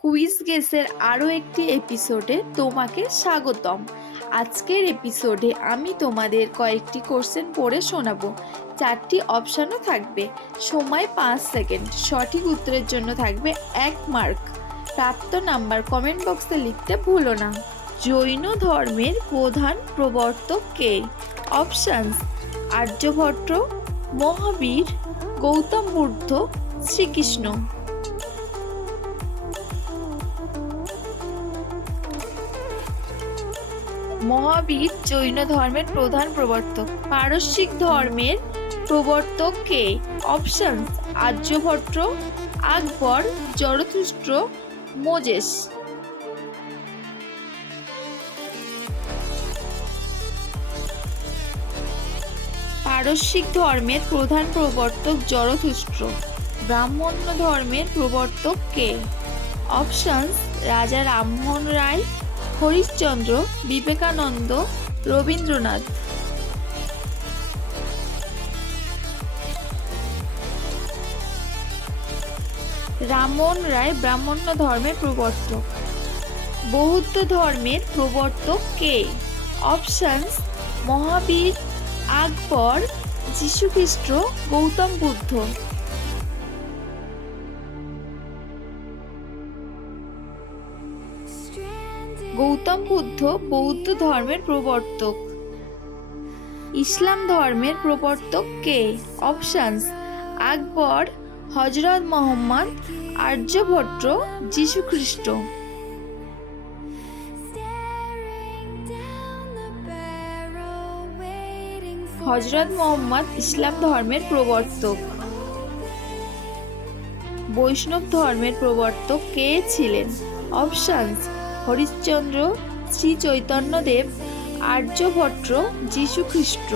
Quiz গেসের আরও একটি এপিসোডে তোমাকে স্বাগতম। আজকের এপিসোডে আমি তোমাদের কয়েকটি কোশ্চেন পড়ে শোনাবো। 4টি অপশানও থাকবে। সময় 5 সেকেন্ড। সঠিক উত্তরের জন্য থাকবে 1 মার্ক। প্রাপ্ত নাম্বার কমেন্ট বক্সে লিখতে ভুলো না। জৈন ধর্মের প্রধান প্রবর্তক কে? অপশানস: আর্যভট্ট, মহাবীর, গৌতম বুদ্ধ, শ্রীকৃষ্ণ। মহাবীর জৈন ধর্মের প্রধান প্রবর্তক। পারস্যিক ধর্মের প্রবর্তক কে? অপশনস: আর্যভট্ট, আকবর, জরথুস্ট্র, মোজেস। পারস্যিক ধর্মের প্রধান প্রবর্তক জরথুস্ট্র। ব্রাহ্মণ্য ধর্মের প্রবর্তক কে? অপশনস: রাজা রামমোহন রায়, হরিশ্চন্দ্র, বিবেকানন্দ, রবীন্দ্রনাথ। রামমোহন রায় ব্রাহ্মণ্য ধর্মের প্রবর্তক। বৌদ্ধ ধর্মের প্রবর্তক কে? অপশনস: মহাবীর, আকবর, যীশুখ্রিস্ট, গৌতম বুদ্ধ। গৌতম বুদ্ধ বৌদ্ধ ধর্মের প্রবর্তক। ইসলাম ধর্মের প্রবর্তক কে? অপশনস: আকবর, হযরত মুহাম্মদ, আর্যভট্ট, যীশুখ্রিস্ট। হযরত মুহাম্মদ ইসলাম ধর্মের প্রবর্তক। বৈষ্ণব ধর্মের প্রবর্তক কে ছিলেন? অপশনস: হরিশ্চন্দ্র, শ্রী চৈতন্যদেব, আর্যভট্ট, যীশুখ্রিস্ট।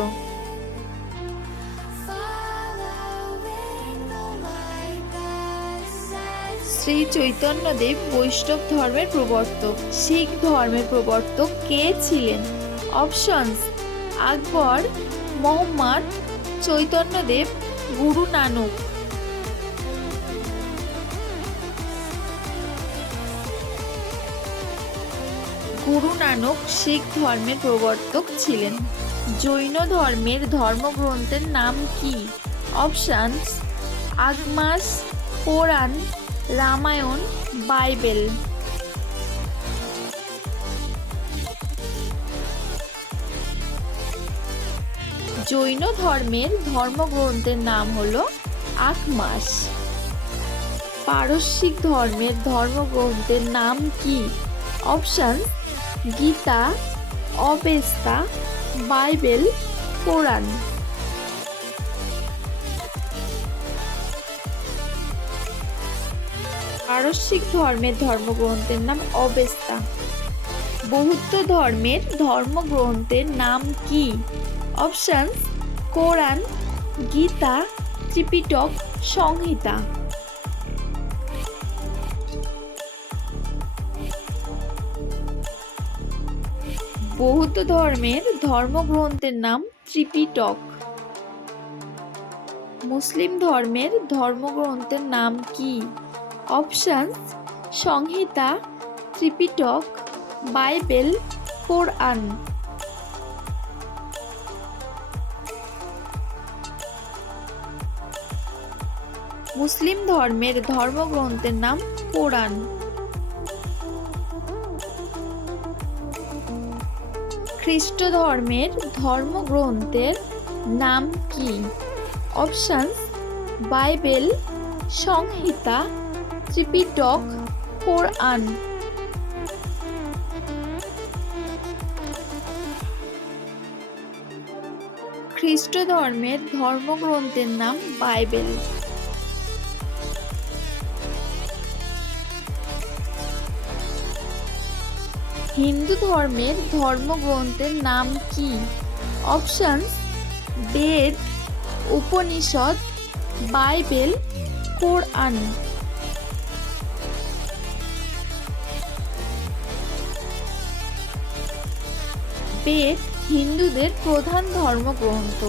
শ্রী চৈতন্যদেব বৈষ্ণব ধর্মের প্রবর্তক। শিখ ধর্মের প্রবর্তক কে ছিলেন? অপশনস: আকবর, মুহাম্মদ, চৈতন্যদেব, গুরু নানক। গুরু নানক শিখ ধর্মের প্রবর্তক ছিলেন। জৈন ধর্মের ধর্মগ্রন্থের নাম কি? অপশনস: আগমাস, কোরআন, রামায়ণ, বাইবেল। জৈন ধর্মের ধর্মগ্রন্থের নাম হলো আগমাস। পারস্যিক ধর্মের ধর্মগ্রন্থের নাম কি? অপশনস: গীতা, অবেস্তা, বাইবেল, কোরআন। পারস্যিক ধর্মের ধর্মগ্রন্থের নাম অবেস্তা। বৌদ্ধ ধর্মের ধর্মগ্রন্থের নাম কি? অপশনস: কোরআন, গীতা, ত্রিপিটক, সংহিতা। বৌদ্ধ ধর্মের ধর্মগ্রন্থের নাম ত্রিপিটক। মুসলিম ধর্মের ধর্মগ্রন্থের নাম কি? অপশনস: সংহিতা, ত্রিপিটক, বাইবেল, কোরআন। মুসলিম ধর্মের ধর্মগ্রন্থের নাম কোরআন। খ্রিস্ট ধর্মের ধর্মগ্রন্থের নাম কি? অপশনস: বাইবেল, সংহিতা, ত্রিপিটক, কোরআন। খ্রিস্ট ধর্মের ধর্মগ্রন্থের নাম বাইবেল। হিন্দু ধর্মের ধর্মগ্রন্থের নাম কি? অপশনস: বেদ, উপনিষদ, বাইবেল, কোরআন। বেদ হিন্দুদের প্রধান ধর্মগ্রন্থ।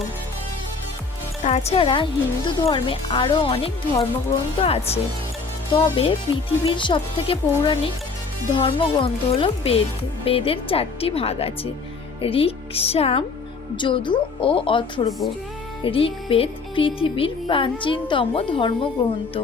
তাছাড়া হিন্দু ধর্মে আরও অনেক ধর্মগ্রন্থ আছে। তবে পৃথিবীর সবথেকে পৌরাণিক ধর্মগ্রন্থ হলো বেদ। বেদের 4টি ভাগ আছে: ঋক, সাম, যজুঃ ও অথর্ব। ঋগ্বেদ পৃথিবীর প্রাচীনতম ধর্মগ্রন্থ।